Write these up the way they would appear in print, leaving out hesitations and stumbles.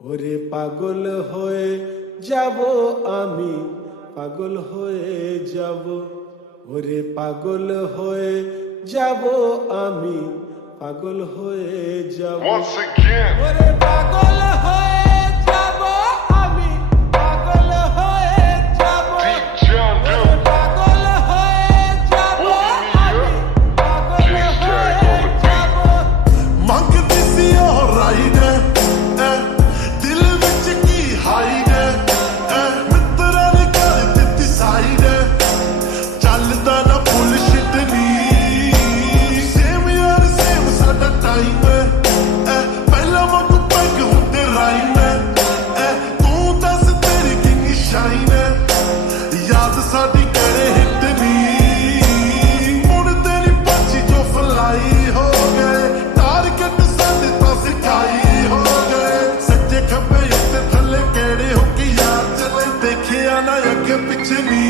ওরে পাগল হয়ে যাব আমি, পাগল হয়ে যাব, ওরে পাগল হয়ে যাব আমি, পাগল হয়ে যাব। Once again, ওরে পাগল হয়ে যাব আমি, পাগল হয়ে যাব, Deep John ওরে Doe, পাগল হয়ে যাব আমি, পাগল হয়ে যাব। ਮੰਗਦੀ ਸੀ ਉਹ ਰਾਈਡ ਦਿਲ ਵਿੱਚ ਕੀ ਹਾਈਡ ਮਿੱਤਰਾਂ ਨੇ ਕਰ ਦਿੱਤੀ ਸਾਈਡ ਚੱਲਦਾ ਨਾ ਬੁਲਸ਼ਿਟ ਨੀ ਸੇਮ ਯਾਰ ਸੇਮ ਸਾਡਾ ਟਾਈਮ ਪਹਿਲਾਂ ਵਾਂਗੂ ਪੈਗ ਹੁੰਦੇ ਰਾਈਮ ਤੂੰ ਦੱਸ ਤੇਰੀ ਕਿੰਨੀ ਸ਼ਾਈਨ ਯਾਦ ਸਾਡੀ ਕਰੇ ਹਿੱਟ ਨੀ ਮੁੜਦੇ ਨੀ ਪੰਛੀ ਜੋ ਫਲਾਈ ਹੋ ਗਏ ਟਾਰਗੇਟ ਸਾਡੇ ਤਾਂ ਸਿਖਾਈ ਹੋ ਗਏ ਸੱਜੇ ਖੱਬੇ ਉੱਤੇ ਥੱਲੇ ਕਿਹੜੇ ਹੋ ਕੇ ਯਾਰ ਚੱਲੇ ਦੇਖਿਆ ਨਾ ਅੱਗੇ ਪਿੱਛੇ ਨੀ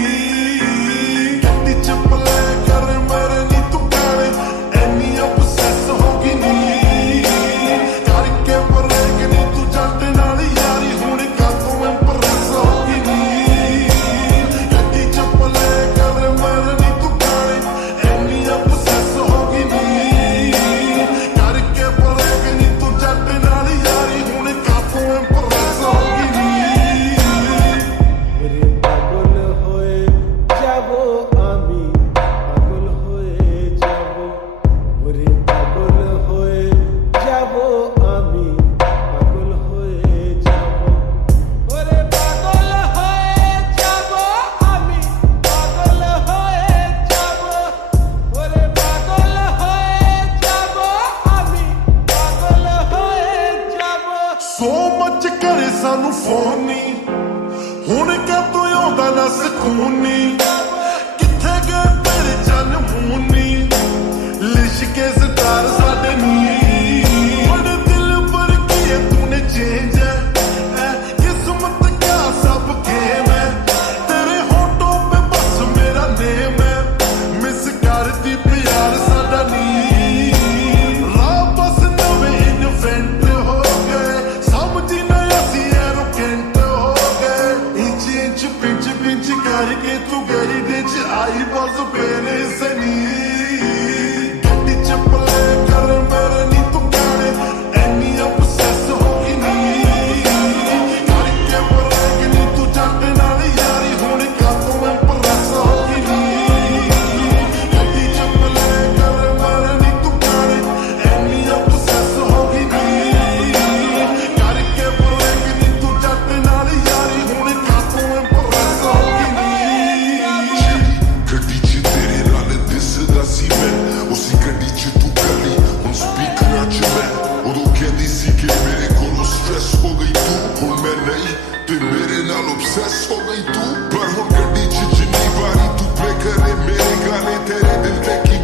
ਗੱਡੀ ਚ ਪਲੇ ਕਰ ਮੇਰੇ ਨੀ ਤੂੰ ਕਾਲੇ ਐਨੀ ਅਬਸੈਸ ਹੋ ਗਈ ਨੀ ਕਰਕੇ ਬਰੇਕ ਨੀ ਤੂੰ ਜੱਟ ਨਾਲ ਯਾਰੀ ਹੁਣ ਕਾਤੋਂ ਇੰਪ੍ਰੈਸ ਹੋ ਗਈ ਨੀ ਗੱਡੀ ਚ ਪਲੇ ਕਰ ਮੇਰੇ ਨੀ ਤੂੰ ਕਾਲੇ ਐਨੀ ਅਬਸੈਸ ਹੋ ਗਈ ਨੀ ਕਰਕੇ ਬਰੇਕ ਨੀ ਤੂੰ ਜੱਟ ਨਾਲ ਯਾਰੀ ਹੁਣ ਕਾਤੋਂ ਇੰਪ੍ਰੈਸ ਹੋ ਗਈ ਨੀ ওরে পাগল হয়ে যাব আমি, পাগল হয়ে যাব, ওরে পাগল হয়ে যাব আমি, পাগল হয়ে যাব, ওরে পাগল হয়ে যাব আমি, পাগল হয়ে যাব, ওরে পাগল হয়ে যাব আমি, পাগল হয়ে যাব। ਸੋ ਮੱਚ ਕਰੇ ਸਾਨੂੰ ਫੋਨ ਨੀ ਹੁਣ ਕਦੋਂ ਆਉਂਦਾ ਨਾ ਸਕੂਨ ਨੀ ਕਿੱਥੇ ਗਏ ਤੇਰੇ ਚੰਨ ਮੂੰਹ ਨੀ ਲਿਸ਼ਕੇ ਸਟਾਰ ਸਾਡੇ ਨੀ ਬੜੇ ਦਿਲ ਪਰ ਕੀ ਤੂਨੇ ਚੇਂਜ ਕਿਸਮਤ ਕਾ ਸਭ ਗੇਮ ਹੈ ਤੇਰੇ ਹੋਟੋਂ ਪੇ ਬਸ ਮੇਰਾ ਨੇਮ ਹੈ ਮਿਸ ਕਰਦੀ ਪਿਆਰ ਸਾਡਾ ਨੀ ਰਾਹ ਬਸ ਨਵੇਂ ਇਨਵੈਂਟ ਹੋ ਗਏ ਸਮਝੀ ਨਾ ਅਸੀਂ ਐਰੋਗੈਂਟ ਹੋ ਗਏ ਇੰਚ ਇੰਚ ਪਿੰਚ ਪਿੰਚ ਕਰਕੇ ਤੂੰ ਗਰੀ ਦੇ ਚ ਆਈ ਬਸ ਮੇਰੇ ਸਨੀ ਗੱਡੀ ਚ ਪਲੇ ਕਰ ਮੇਰੇ ਨੀ ਤੂੰ ਕਾਲੇ ਐਨੀ ਅਬਸੈਸ ਹੋ ਗਈ ਨੀ ਕਰਕੇ ਬਰੇਕ ਨੀ ਤੂੰ ਜੱਟ ਨਾਲ ਯਾਰੀ ਹੁਣ ਕਾਤੋਂ ਇੰਪ੍ਰੈਸ ਹੋ ਗਈ ਨੀ ਗੱਡੀ ਚ ਪਲੇ ਕਰ ਮੇਰੇ ਨੀ ਤੂੰ ਕਾਲੇ ਐਨੀ ਅਬਸੈਸ ਹੋ ਗਈ ਨੀ ਕਰਕੇ ਬਰੇਕ ਨੀ ਤੂੰ ਜੱਟ ਨਾਲ ਯਾਰੀ ਹੁਣ ਕਾਤੋਂ ਇੰਪ੍ਰੈਸ ਹੋ ਗਈ ਨੀ ਗੱਡੀ 'ਚ ਤੇਰੇ ਨਾਲ ਦਿਸਦਾ ਸੀ ਮੈਂ, ਉਸੀ ਗੱਡੀ 'ਚ ਤੂੰ ਕੱਲੀ, ਹੁਣ ਸਪੀਕਰਾਂ 'ਚ ਮੈਂ। ਉਦੋਂ ਕਹਿੰਦੀ ਸੀ ਕਿ ਮੇਰੇ ਕੋਲੋਂ ਸਟ੍ਰੈਸ ਹੋ ਗਈ ਤੂੰ, ਹੁਣ ਮੈਂ ਨਹੀਂ ਤੇ ਮੇਰੇ ਨਾਲ obsess ਹੋ ਗਈ ਤੂੰ। ਪਰ ਹੁਣ ਗੱਡੀ 'ਚ ਜਿੰਨੀ ਵਾਰੀ ਤੂੰ play ਕਰੇ ਮੇਰੇ ਗਾਣੇ ਤੇਰੇ ਦਿਲ ਤੇ ਕੀ